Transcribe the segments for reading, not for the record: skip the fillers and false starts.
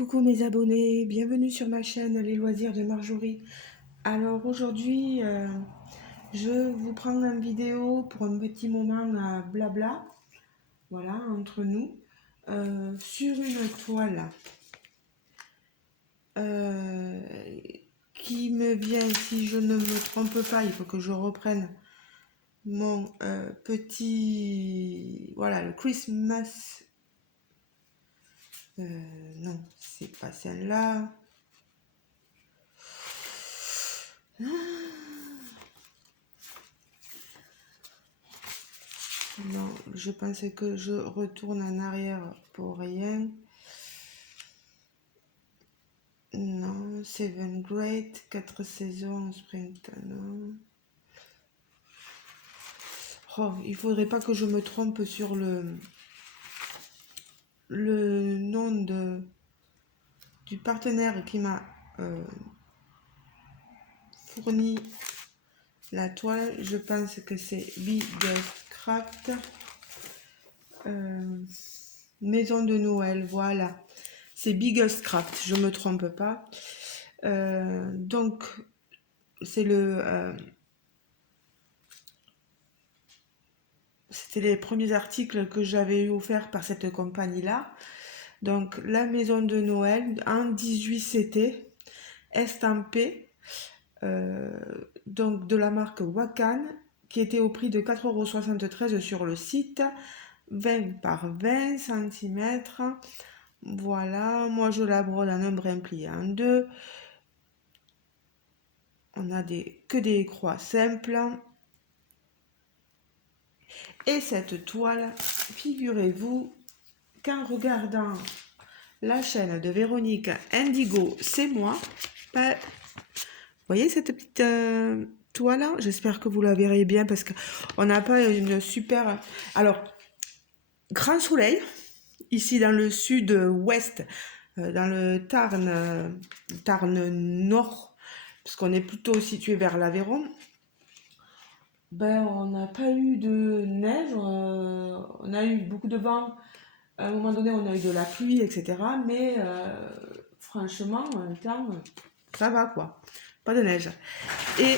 Coucou mes abonnés, bienvenue sur ma chaîne Les Loisirs de Marjorie. Alors aujourd'hui, je vous prends une vidéo pour un petit moment à blabla, voilà, entre nous, sur une toile qui me vient, si je ne me trompe pas, il faut que je reprenne mon petit, voilà, le Christmas, non, c'est pas celle-là. Non, je pensais que je retourne en arrière pour rien. Non, Seven Great, 4 saisons, sprint, non. Oh, il faudrait pas que je me trompe sur le nom du partenaire qui m'a fourni la toile. Je pense que c'est Biggest Craft. Maison de Noël, voilà. C'est Biggest Craft, je me trompe pas. Donc, c'est c'était les premiers articles que j'avais eu offerts par cette compagnie-là. Donc, la maison de Noël en 18 CT, estampée, donc de la marque Wakan, qui était au prix de 4,73 € sur le site, 20 par 20 cm. Voilà, moi je la brode en un brin plié en deux. On a que des croix simples. Et cette toile, figurez-vous qu'en regardant la chaîne de Véronique Indigo, c'est moi. Vous voyez cette petite toile là? J'espère que vous la verrez bien parce qu'on n'a pas une super... Alors, grand soleil, ici dans le sud-ouest, dans le Tarn Nord, puisqu'on est plutôt situé vers l'Aveyron. Ben, on n'a pas eu de neige, on a eu beaucoup de vent, à un moment donné on a eu de la pluie, etc. Mais franchement, le temps, ça va quoi, pas de neige. Et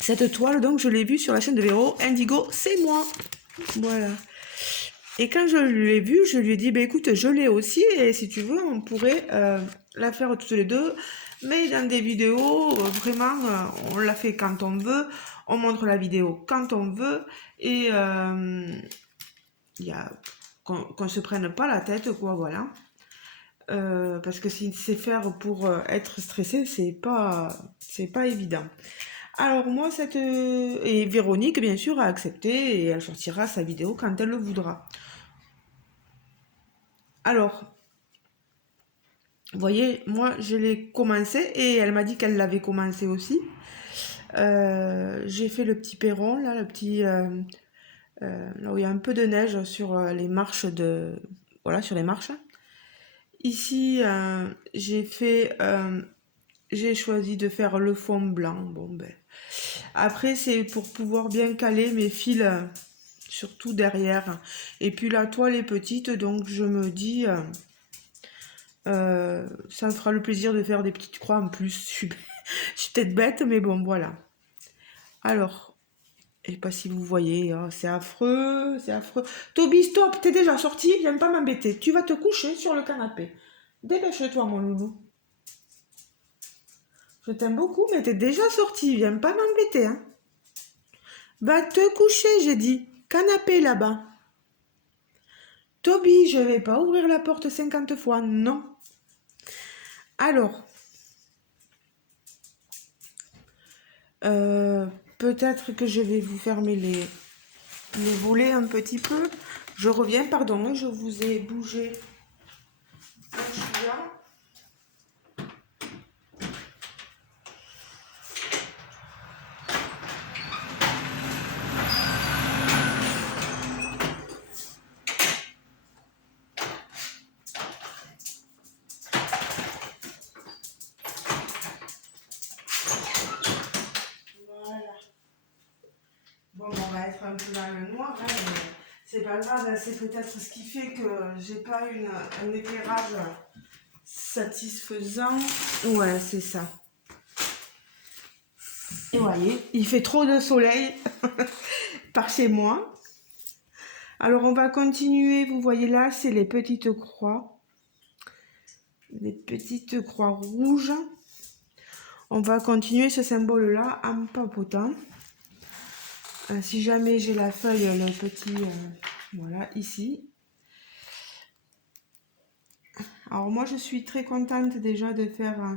cette toile, donc je l'ai vue sur la chaîne de Véro, Indigo, c'est moi. Voilà. Et quand je l'ai vue, je lui ai dit, bah, écoute, je l'ai aussi, et si tu veux, on pourrait la faire toutes les deux. Mais dans des vidéos, vraiment, on la fait quand on veut, on montre la vidéo quand on veut, et qu'on se prenne pas la tête, quoi, voilà. Parce que si c'est faire pour être stressé, c'est pas évident. Alors moi, et Véronique, bien sûr, a accepté, et elle sortira sa vidéo quand elle le voudra. Alors, vous voyez, moi je l'ai commencé et elle m'a dit qu'elle l'avait commencé aussi. J'ai fait le petit perron, là, là où il y a un peu de neige sur les marches voilà, sur les marches. Ici, j'ai choisi de faire le fond blanc. Bon, ben. Après, c'est pour pouvoir bien caler mes fils, surtout derrière. Et puis la toile est petite, donc je me dis... ça me fera le plaisir de faire des petites croix en plus. Je suis peut-être bête, mais bon, voilà. Alors, je sais pas si vous voyez, hein, c'est affreux, c'est affreux. Toby, stop, t'es déjà sorti, viens pas m'embêter. Tu vas te coucher sur le canapé. Dépêche-toi, mon loulou. Je t'aime beaucoup, mais t'es déjà sorti, viens pas m'embêter. Hein. Va te coucher, j'ai dit. Canapé là-bas. Toby, je vais pas ouvrir la porte 50 fois, non. Alors, peut-être que je vais vous fermer les volets un petit peu. Je reviens, pardon, je vous ai bougé. Voilà. Bon, on va être un peu dans le noir, hein, mais C'est pas grave, c'est peut-être ce qui fait que j'ai pas un éclairage satisfaisant. Ouais, c'est ça. Et voyez, il fait trop de soleil par chez moi. Alors on va continuer, vous voyez là, c'est les petites croix. Les petites croix rouges. On va continuer ce symbole-là en papotant. Si jamais j'ai la feuille, le petit, voilà, ici. Alors moi, je suis très contente déjà de faire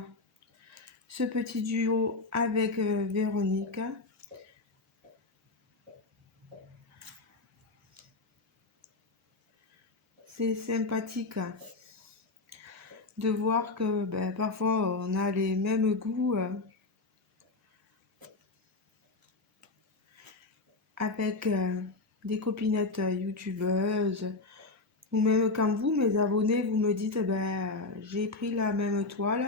ce petit duo avec Véronique. C'est sympathique de voir que parfois on a les mêmes goûts avec des copinettes youtubeuses. Ou même quand vous, mes abonnés, vous me dites j'ai pris la même toile.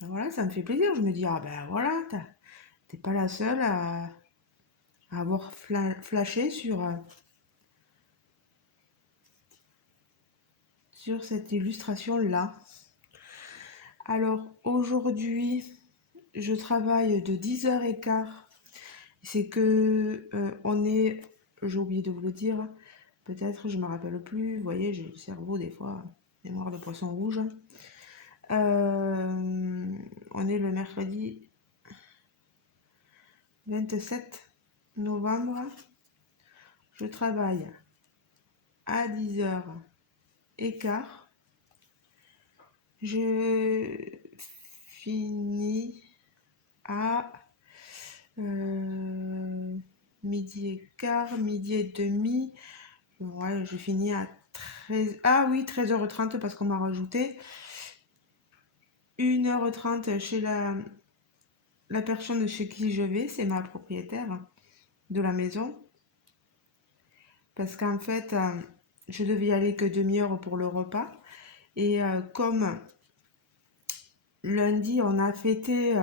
Voilà, ça me fait plaisir. Je me dis, ah ben voilà, t'es pas la seule à avoir flashé sur cette illustration-là. Alors aujourd'hui, je travaille de 10h15. C'est que on est, j'ai oublié de vous le dire, peut-être, je me rappelle plus. Vous voyez, j'ai le cerveau des fois, mémoire de poisson rouge. On est le mercredi 27 novembre. Je travaille à 10h15. Je finis à midi et quart, midi et demi. Ouais, je finis à 13... Ah oui, 13h30 parce qu'on m'a rajouté 1h30 chez la personne chez qui je vais. C'est ma propriétaire de la maison. Parce qu'en fait, je devais y aller que demi-heure pour le repas. Et comme lundi, on a fêté...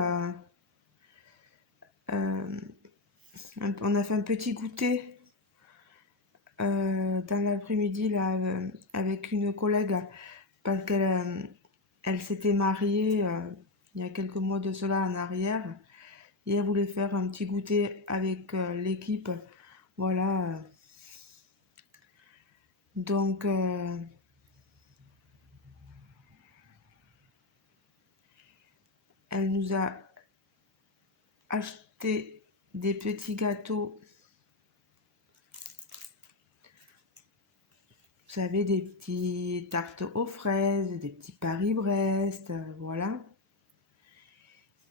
on a fait un petit goûter dans l'après-midi là avec une collègue parce qu'elle elle s'était mariée il y a quelques mois de cela en arrière et elle voulait faire un petit goûter avec l'équipe. Voilà. Donc elle nous a acheté des petits gâteaux. Vous savez, des petits tartes aux fraises, des petits Paris-Brest, voilà.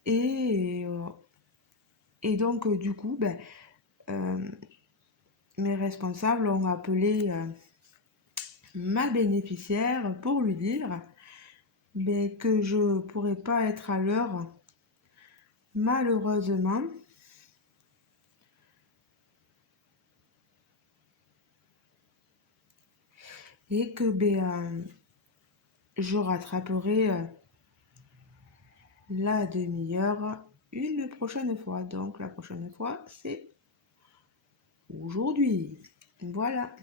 Et, donc, du coup, mes responsables ont appelé ma bénéficiaire pour lui dire que je ne pourrais pas être à l'heure, malheureusement. Et que je rattraperai la demi-heure une prochaine fois. Donc la prochaine fois, c'est aujourd'hui. Voilà.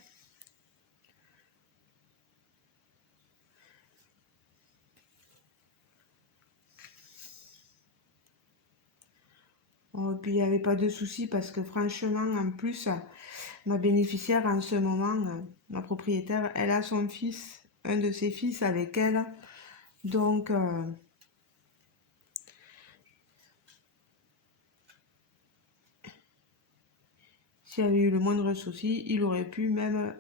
Oh, puis il n'y avait pas de souci parce que franchement, en plus, ma bénéficiaire en ce moment, ma propriétaire, elle a son fils, un de ses fils avec elle. Donc, s'il y avait eu le moindre souci, il aurait pu même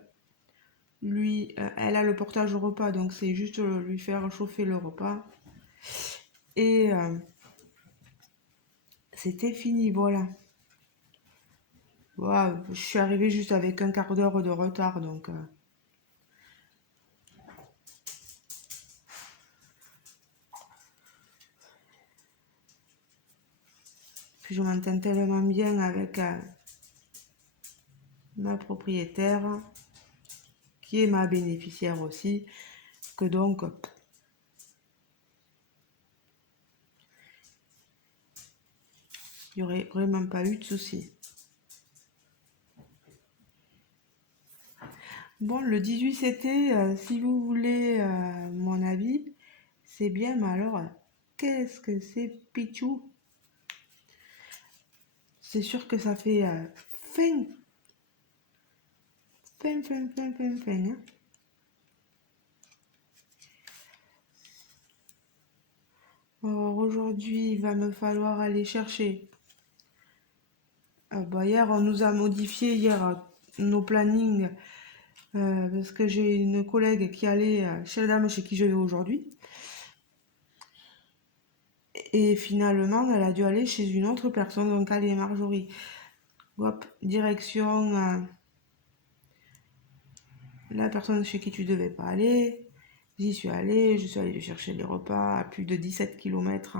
lui... elle a le portage au repas, donc c'est juste lui faire chauffer le repas. Et c'était fini, voilà. Wow, je suis arrivée juste avec un quart d'heure de retard, donc... Puis je m'entends tellement bien avec ma propriétaire, qui est ma bénéficiaire aussi, que donc... il n'y aurait vraiment pas eu de souci. Bon, le 18 c'était, si vous voulez mon avis, c'est bien, mais alors, qu'est-ce que c'est Pichou? C'est sûr que ça fait fin, fin, hein. Alors aujourd'hui, il va me falloir aller chercher. Bah, hier, on nous a modifié nos plannings parce que j'ai une collègue qui allait chez la dame chez qui je vais aujourd'hui. Et finalement, elle a dû aller chez une autre personne, donc allez, Marjorie. Hop, direction la personne chez qui tu devais pas aller. J'y suis allée, je suis allée lui chercher les repas à plus de 17 km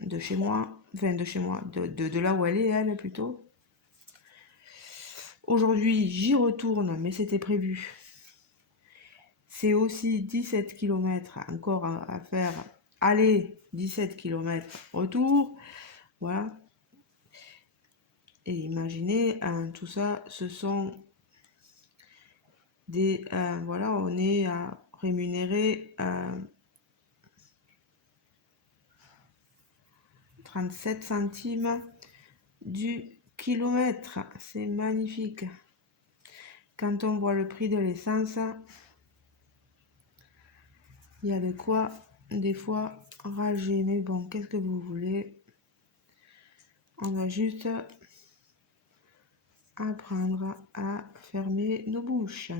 de chez moi, enfin de chez moi, de là où elle est, elle plutôt. Aujourd'hui, j'y retourne, mais c'était prévu. C'est aussi 17 km encore à faire. Aller, 17 km, retour. Voilà. Et imaginez, tout ça, ce sont des... voilà, on est à rémunérer 37 centimes du kilomètre. C'est magnifique. Quand on voit le prix de l'essence, il y a de quoi, des fois, rager. Mais bon, qu'est-ce que vous voulez? On va juste apprendre à fermer nos bouches.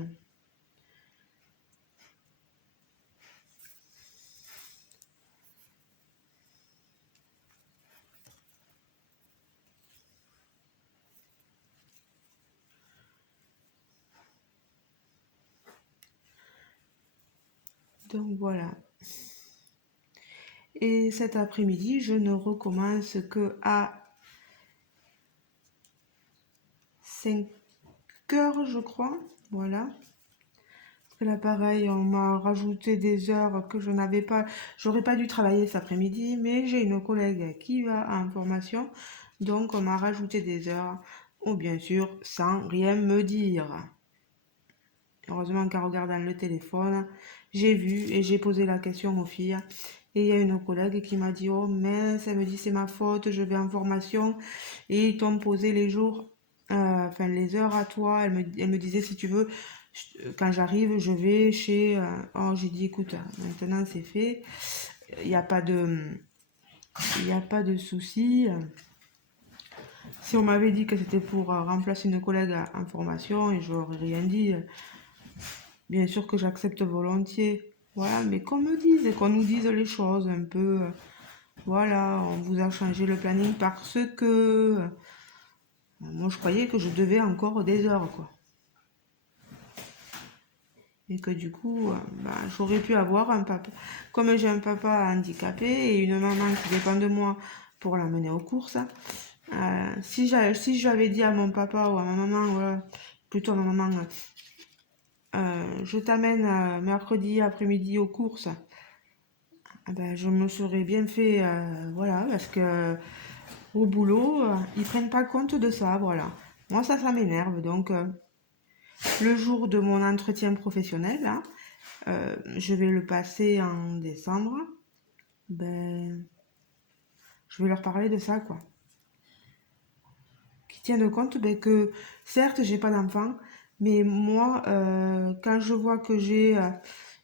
Donc voilà. Et cet après-midi, je ne recommence que à 5 heures, je crois. Voilà. Parce que là, pareil, on m'a rajouté des heures que je n'avais pas. J'aurais pas dû travailler cet après-midi, mais j'ai une collègue qui va en formation. Donc, on m'a rajouté des heures. Ou bien sûr, sans rien me dire. Heureusement qu'en regardant le téléphone, j'ai vu et j'ai posé la question aux filles. Et il y a une collègue qui m'a dit, oh mince, elle me dit c'est ma faute, je vais en formation. Et ils t'ont posé les jours, enfin les heures à toi. Elle me disait si tu veux, quand j'arrive, je vais chez... oh, j'ai dit écoute, maintenant c'est fait. Il n'y a pas de... Il n'y a pas de souci. Si on m'avait dit que c'était pour remplacer une collègue en formation, et je n'aurais rien dit, bien sûr que j'accepte volontiers. Voilà, mais qu'on me dise, qu'on nous dise les choses un peu. Voilà, on vous a changé le planning parce que moi je croyais que je devais encore des heures, quoi. Et que du coup, bah, j'aurais pu avoir un papa. Comme j'ai un papa handicapé et une maman qui dépend de moi pour l'amener aux courses, si j'avais dit à mon papa ou à ma maman, voilà, plutôt à ma maman, je t'amène mercredi après-midi aux courses, ah ben, je me serais bien fait, voilà, parce que au boulot, ils prennent pas compte de ça, voilà. Moi, ça m'énerve. Donc, le jour de mon entretien professionnel, là, je vais le passer en décembre. Ben, je vais leur parler de ça, quoi. Qui tiennent compte ben, que, certes, j'ai pas d'enfant, mais moi, quand je vois que j'ai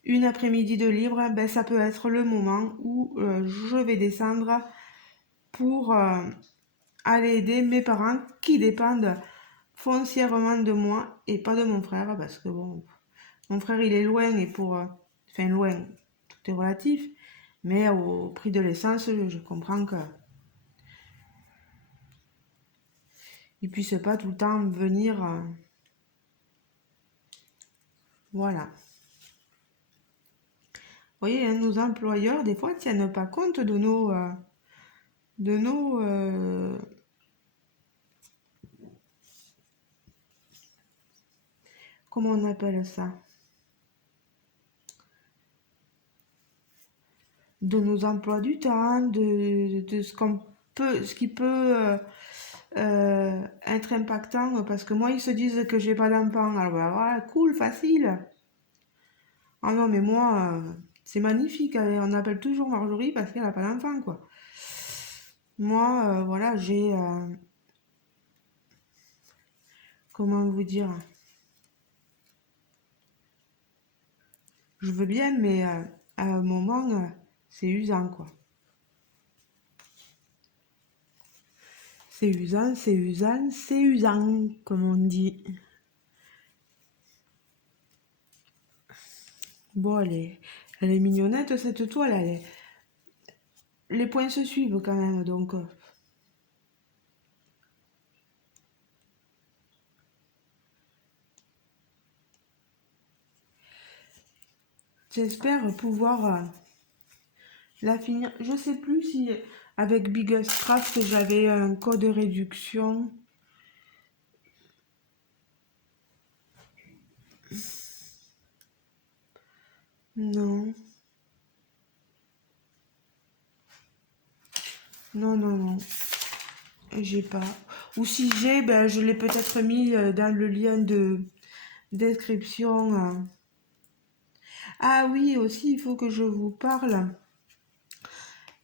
une après-midi de libre, ben, ça peut être le moment où je vais descendre pour aller aider mes parents qui dépendent foncièrement de moi et pas de mon frère, parce que bon, mon frère il est loin et enfin loin, tout est relatif, mais au prix de l'essence, je comprends que il puisse pas tout le temps venir, voilà. Vous voyez, hein, nos employeurs, des fois, tiennent pas compte de nos, comment on appelle ça? De nos emplois du temps, de ce qu'on peut, ce qui peut être impactant parce que moi, ils se disent que j'ai pas d'enfant. Alors bah, voilà, cool, facile. Ah non, mais moi, c'est magnifique. On appelle toujours Marjorie parce qu'elle a pas d'enfant, quoi. Moi, voilà, j'ai... comment vous dire? Je veux bien, mais à un moment, c'est usant, quoi. C'est usant, c'est usant, c'est usant, comme on dit. Bon, elle est mignonnette, cette toile. Les points se suivent quand même, donc... j'espère pouvoir la finir. Je sais plus si avec Biggest Craft j'avais un code de réduction. Non, non, non, non, j'ai pas. Ou si j'ai, ben, je l'ai peut-être mis dans le lien de description. Ah oui, aussi, il faut que je vous parle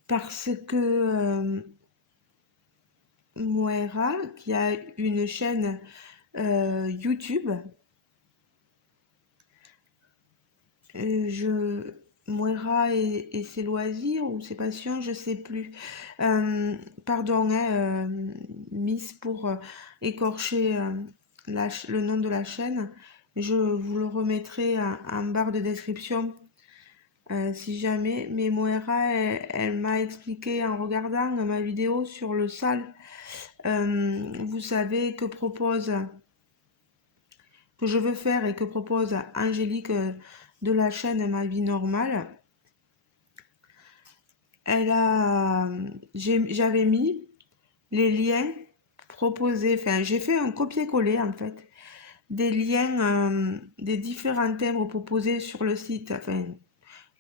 parce que Moira, qui a une chaîne YouTube, je Moira et ses loisirs ou ses passions, je sais plus. Pardon, hein, Miss pour écorcher le nom de la chaîne. Je vous le remettrai en barre de description si jamais. Mais Moira, elle m'a expliqué en regardant ma vidéo sur le sale. Vous savez que je veux faire et que propose Angélique de la chaîne Ma Vie Normale. J'avais mis les liens proposés, enfin j'ai fait un copier-coller en fait, des liens des différents thèmes proposés sur le site, enfin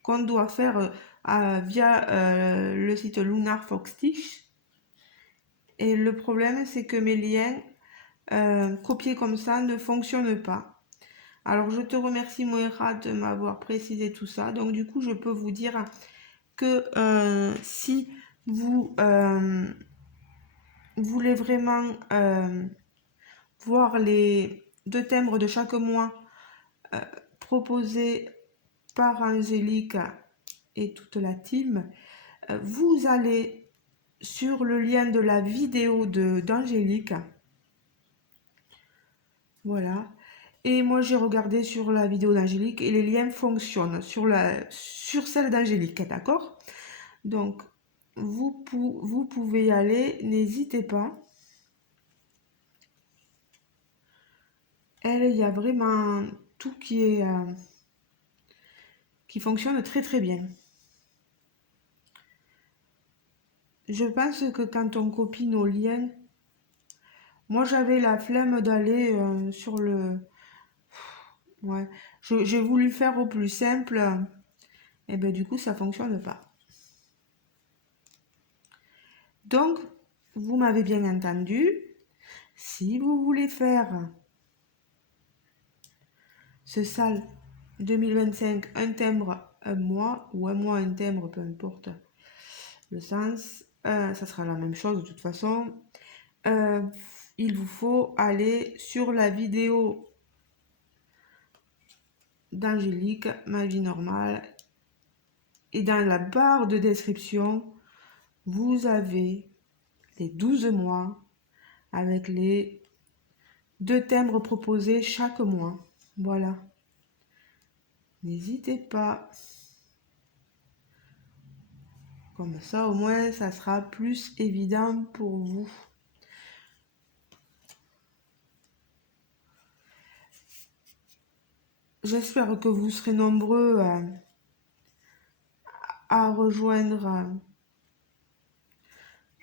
qu'on doit faire via le site Lunar Fox Stitch. Et le problème c'est que mes liens copiés comme ça ne fonctionnent pas. Alors je te remercie Moira de m'avoir précisé tout ça. Donc du coup je peux vous dire que si vous voulez vraiment voir les deux timbres de chaque mois euh, proposés par Angélique et toute la team, vous allez sur le lien de la vidéo d'Angélique. Voilà. Et moi, j'ai regardé sur la vidéo d'Angélique et les liens fonctionnent sur celle d'Angélique, d'accord? Donc, vous pouvez y aller, n'hésitez pas. Elle, il y a vraiment tout qui fonctionne très très bien. Je pense que quand on copie nos liens, moi j'avais la flemme d'aller sur le... Ouais, j'ai voulu faire au plus simple, et ben du coup ça fonctionne pas. Donc, vous m'avez bien entendu, si vous voulez faire ce sale 2025, un timbre, un mois, ou un mois, un timbre, peu importe le sens, ça sera la même chose de toute façon. Euh, il vous faut aller sur la vidéo d'Angélique, Ma Vie Normale, et dans la barre de description, vous avez les 12 mois avec les deux timbres proposés chaque mois. Voilà. N'hésitez pas. Comme ça, au moins, ça sera plus évident pour vous. J'espère que vous serez nombreux à rejoindre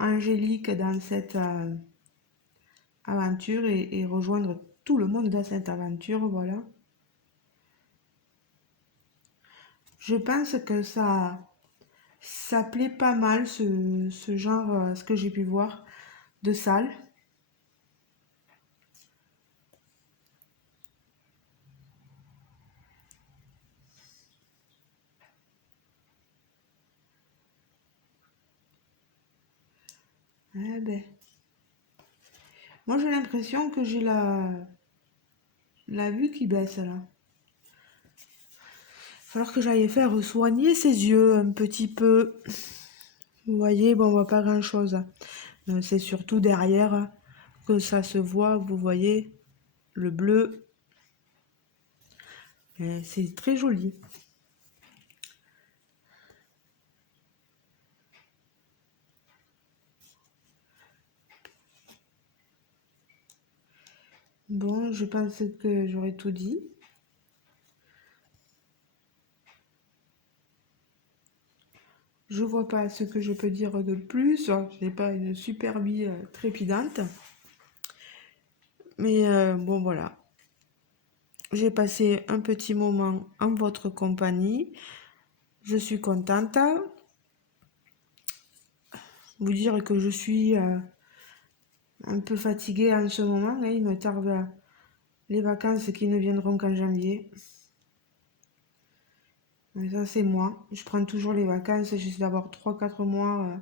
Angélique dans cette aventure et rejoindre tout le monde dans cette aventure, voilà. Je pense que ça plaît pas mal ce genre, ce que j'ai pu voir de salle. Eh ben, moi j'ai l'impression que j'ai la vue qui baisse là. Il va falloir que j'aille faire soigner ses yeux un petit peu. Vous voyez, bon, on voit pas grand chose. C'est surtout derrière que ça se voit, vous voyez, le bleu. C'est très joli. Bon, je pense que j'aurais tout dit. Je vois pas ce que je peux dire de plus. J'ai pas une super vie trépidante. Mais bon, voilà. J'ai passé un petit moment en votre compagnie. Je suis contente. Vous dire que je suis un peu fatiguée en ce moment. Il me tarde les vacances qui ne viendront qu'en janvier. Mais ça, c'est moi. Je prends toujours les vacances. J'essaie d'avoir 3-4 mois.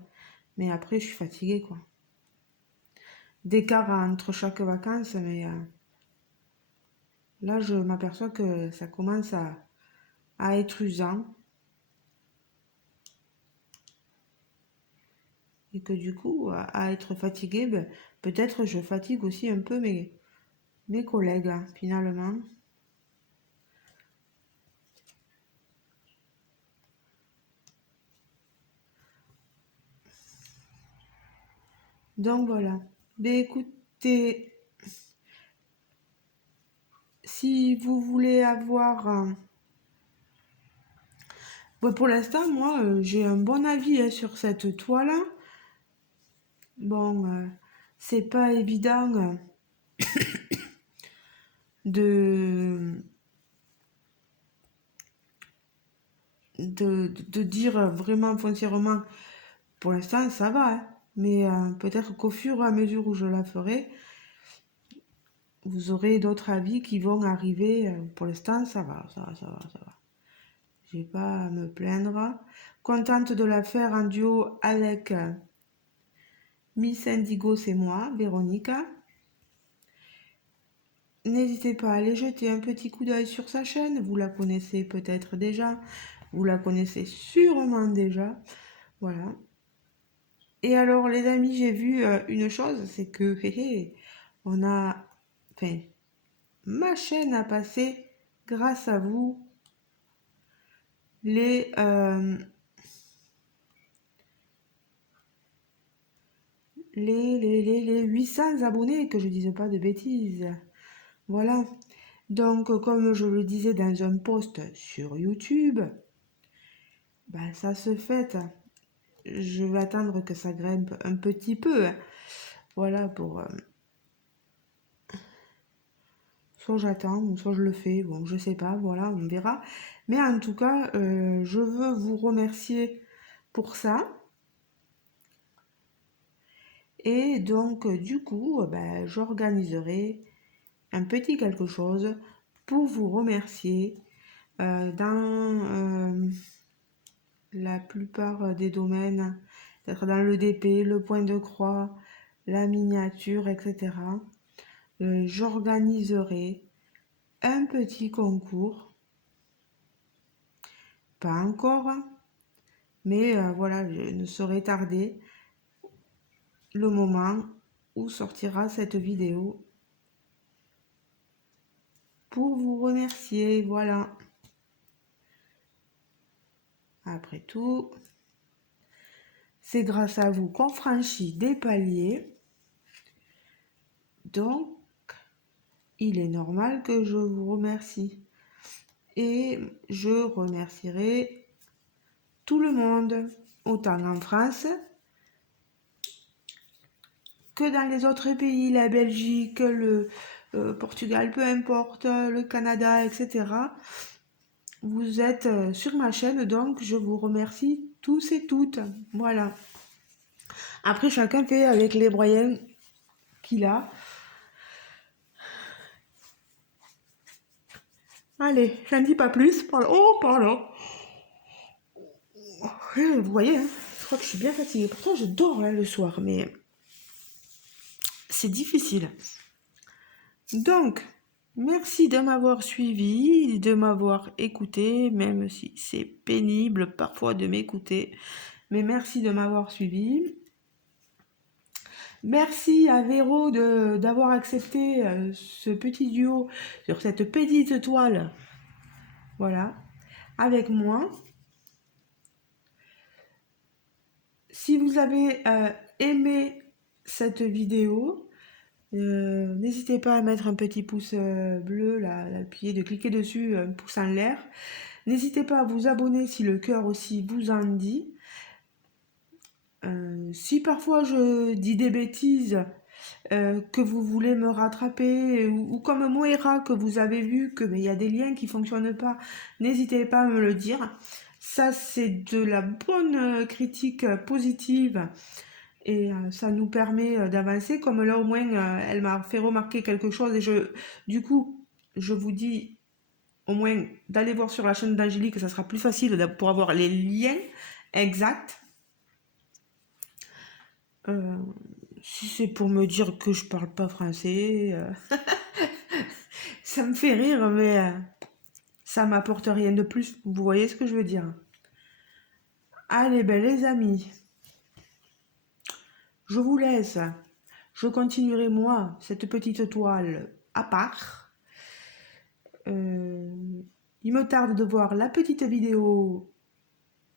Mais après, je suis fatiguée, quoi. D'écart entre chaque vacances. Mais là, je m'aperçois que ça commence à être usant. Et que du coup, à être fatiguée, ben, peut-être je fatigue aussi un peu mes collègues, hein, finalement. Donc voilà. Ben écoutez, si vous voulez avoir... bon, pour l'instant, moi, j'ai un bon avis hein, sur cette toile. Bon, c'est pas évident de, de dire vraiment foncièrement, pour l'instant, ça va. Hein. Mais peut-être qu'au fur et à mesure où je la ferai, vous aurez d'autres avis qui vont arriver. Pour l'instant, ça va, ça va, ça va, ça va. J'ai pas à me plaindre. Contente de la faire en duo avec Miss Indigo, c'est moi, Véronica. N'hésitez pas à aller jeter un petit coup d'œil sur sa chaîne. Vous la connaissez peut-être déjà. Vous la connaissez sûrement déjà. Voilà. Et alors, les amis, j'ai vu une chose, c'est que on a... Enfin, ma chaîne a passé, grâce à vous, les 800 abonnés, que je dise pas de bêtises. Voilà. Donc, comme je le disais dans un post sur YouTube, ben, ça se fait. Je vais attendre que ça grimpe un petit peu. Hein. Voilà, pour... soit j'attends, ou soit je le fais. Bon, je sais pas, voilà, on verra. Mais en tout cas, je veux vous remercier pour ça. Et donc, du coup, ben, j'organiserai un petit quelque chose pour vous remercier dans la plupart des domaines, peut-être dans le DP, le point de croix, la miniature, etc. J'organiserai un petit concours, pas encore, mais voilà, je ne saurais tarder le moment où sortira cette vidéo pour vous remercier, voilà. Après tout, c'est grâce à vous qu'on franchit des paliers, donc il est normal que je vous remercie. Et je remercierai tout le monde, autant en France que dans les autres pays, la Belgique, le Portugal, peu importe, le Canada, etc. Vous êtes sur ma chaîne, donc je vous remercie tous et toutes. Voilà. Après, chacun fait avec les moyens qu'il a. Allez, j'en dis pas plus. Pardon. Oh, pardon. Vous voyez, hein, je crois que je suis bien fatiguée. Pourtant, je dors là, le soir, mais c'est difficile. Donc, merci de m'avoir suivi, de m'avoir écouté, même si c'est pénible parfois de m'écouter. Mais merci de m'avoir suivi. Merci à Véro d'avoir accepté ce petit duo sur cette petite toile. Voilà, avec moi. Si vous avez aimé cette vidéo, n'hésitez pas à mettre un petit pouce bleu, là, appuyer, de cliquer dessus, un pouce en l'air. N'hésitez pas à vous abonner si le cœur aussi vous en dit. Si parfois je dis des bêtises, que vous voulez me rattraper, ou comme Moira, que vous avez vu qu'il y a des liens qui ne fonctionnent pas, n'hésitez pas à me le dire. Ça, c'est de la bonne critique positive et ça nous permet d'avancer. Comme là, au moins, elle m'a fait remarquer quelque chose et du coup, je vous dis au moins d'aller voir sur la chaîne d'Angélique, ça sera plus facile pour avoir les liens exacts. Si c'est pour me dire que je parle pas français, ça me fait rire, mais ça m'apporte rien de plus. Vous voyez ce que je veux dire? Allez, ben les amis, je vous laisse. Je continuerai moi cette petite toile à part. Il me tarde de voir la petite vidéo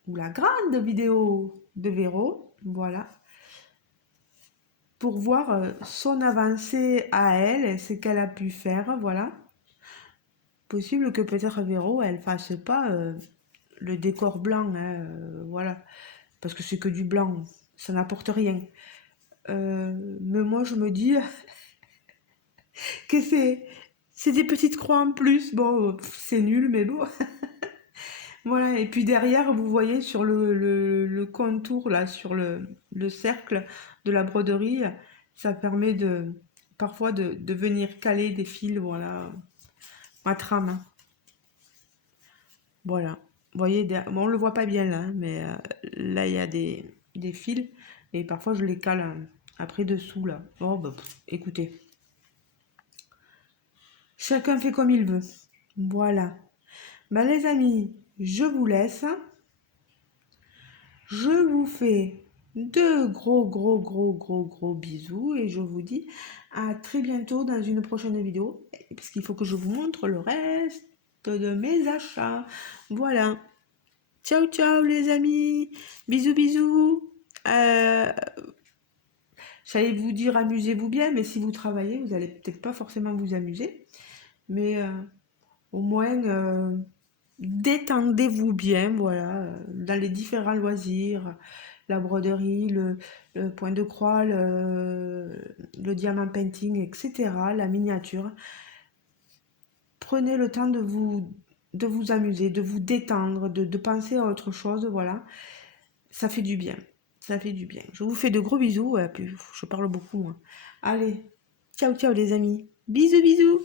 ou la grande vidéo de Véro, voilà, pour voir son avancée à elle et ce qu'elle a pu faire, voilà. Possible que peut-être Véro, elle fasse pas le décor blanc, hein, voilà, parce que c'est que du blanc, ça n'apporte rien. Mais moi, je me dis que c'est des petites croix en plus. Bon, c'est nul, mais bon. Voilà, et puis derrière, vous voyez sur le contour, là, sur le cercle de la broderie, ça permet parfois de venir caler des fils, voilà, à trame. Voilà. Vous voyez, bon, on le voit pas bien là, hein, mais là, il y a des fils, et parfois je les cale après dessous, là. Oh, bah, écoutez. Chacun fait comme il veut. Voilà. Bah, les amis, je vous laisse. Je vous fais de gros bisous et je vous dis à très bientôt dans une prochaine vidéo parce qu'il faut que je vous montre le reste de mes achats. Voilà. Ciao, ciao les amis. Bisous, bisous. J'allais vous dire amusez-vous bien, mais si vous travaillez, vous allez peut-être pas forcément vous amuser. Mais au moins, détendez-vous bien, voilà, dans les différents loisirs, la broderie, le point de croix, le diamant painting, etc., la miniature. Prenez le temps de vous amuser, de vous détendre, de penser à autre chose, voilà. Ça fait du bien, ça fait du bien. Je vous fais de gros bisous, puis je parle beaucoup, moi. Allez, ciao, ciao les amis. Bisous, bisous.